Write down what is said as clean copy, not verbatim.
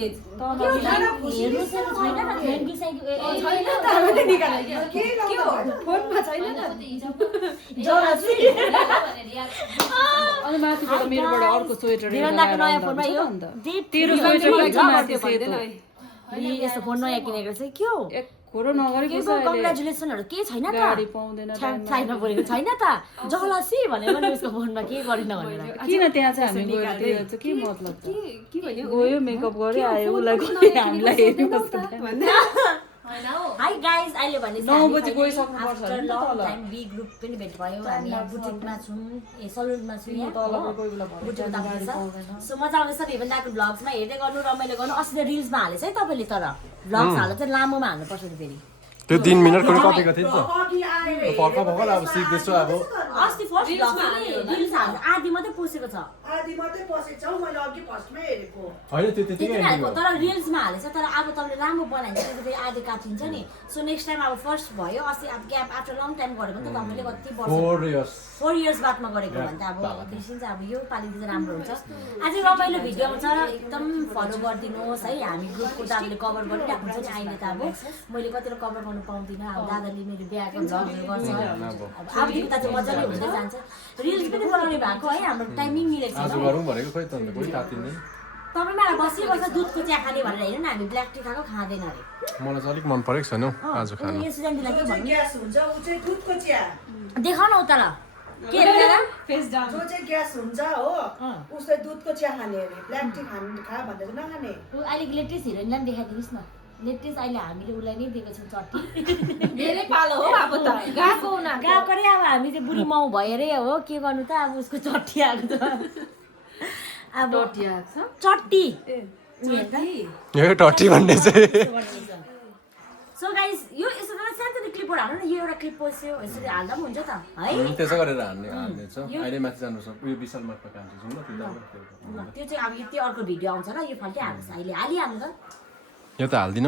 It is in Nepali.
मैले हेर्नु छैन न थ्याङ्क यू छैन त हामीले निकाल्यो के हो फोनमा छैन त अनि माथिबाट मेरोबाट अर्को स्वेटर दिवन्दाको नयाँ फोनमा यो तेरो स्वेटर माथि सेतो यस्तो फोन नयाँ किनेको चाहिँ के हो खोरो नगरेको कङ्ग्रेचुलेसनहरू के छैन त गाडी पाउँदैन छैन बोलेको छैन त जलासी भनेर पनि उसको फोनमा के गरिन भनेर किन त्यहाँ चाहिँ हामी गएर त्यो चाहिँ के मतलब के भन्यो गयो मेकअप गर्यो आयो उसलाई हामीलाई हेर्नु हाई गाइज अहिले भने 9 बजे गइसक्नुपर्छ after long time B group पनि भेट भयो हामी यहाँ बुटिकमा छौँ सलुनमा छौँ यहाँ बुटिक उता सो मजा आउँदैछ भिभन्दाको भ्लग्समा हेर्दै गर्नु रमाइलो गर्नु अस्ति त रिल्समा हालेछ है तपाईँले तर भ्लग्स हाल्दा चाहिँ लामोमा हाल्नुपर्छ फेरि त्यो 3 मिनेटको कतिको थियो नि त फर्क भर्खर अब सिक्दैछु अब अस्ति फर्स्ट भ्लग रिल्स हाल्दा आधी मात्रै पसेको छ आधी मात्रै पसेको छ मैले अघि फर्स्टमै हेरेको हैन त्यो त्यति हालेको तर रिल्समा हालेछ तर अब तपाईँले लामो बनाइन्छ त्यसपछि आधी काटिन्छ नि सो नेक्स्ट टाइम अब फर्स्ट भयो अस्ति अब ग्याप आफ्टर लङ टाइम गरेको नि त तपाईँले कति वर्ष 4 इयर्स बादमा गरेको भने त अब त्यसपछि चाहिँ अब यो पालि चाहिँ राम्रो हुन्छ आज रमाइलो भिडियो आउँछ एकदम फलो गरिदिनुहोस् है हामी ग्रुपको त हामीले कभर गरिरहेको हुन्छ नि अहिले त अब मैले कतिवटा कभर गर्नु पाउँदिनँ अब दादाले मेरो बिहाको भ्लगहरू गर्छ अब अबदेखि त चाहिँ मजाले हुँदै जान्छ रिल्स पनि बनाउने भएको है हाम्रो टाइमिङ मिलेको आज छ गरौँ भनेको खोइ त अन्त कोही तातिनै तपाईँ मलाई बसिबस्छ दुधको चिया खाने भनेर हेर्नु न हामी ब्ल्याक टी खाएको खाँदैन अरे मलाई चाहिँ अलिक मन परेको छैन हौ आज खानु यो सुजनजीलाई के भन्नु ग्यास हुन्छ ऊ चाहिँ दुधको चिया देखाउ न उता ल के हेरेर फेस डाउन जो चाहिँ ग्यास हुन्छ हो उसले दुधको चिया खाने अरे ब्ल्याक टी खा भन्दा चाहिँ नखाने ऊ अलिक लेटेस्ट हिरोइनलाई पनि देखाइदिनुहोस् न लेटेस्ट अहिले हामीले उसलाई नै दिएको छौँ चट्टी धेरै पालो हो अब त गएको उना गएको रे अब हामी चाहिँ बुढी माउ भएरै हो के गर्नु त अब उसको चट्टी आएको छ अब चट्टी यो टट्टी भन्ने चाहिँ सो गाइस यो यसो सानो क्लिपहरू हाल्नु न यो एउटा क्लिप पस्यो यसरी हाल्दा पनि हुन्छ त है त्यसो गरेर हाल्नेछ अहिले माथि जानुपर्छ उयो विशाल मार्टमा काम छ न त्यो चाहिँ अब त्यो अर्को भिडियो आउँछ ल यो फाल्टै हाल्नुहोस् अहिले हालिहाल्नु त यो त हाल्दिनँ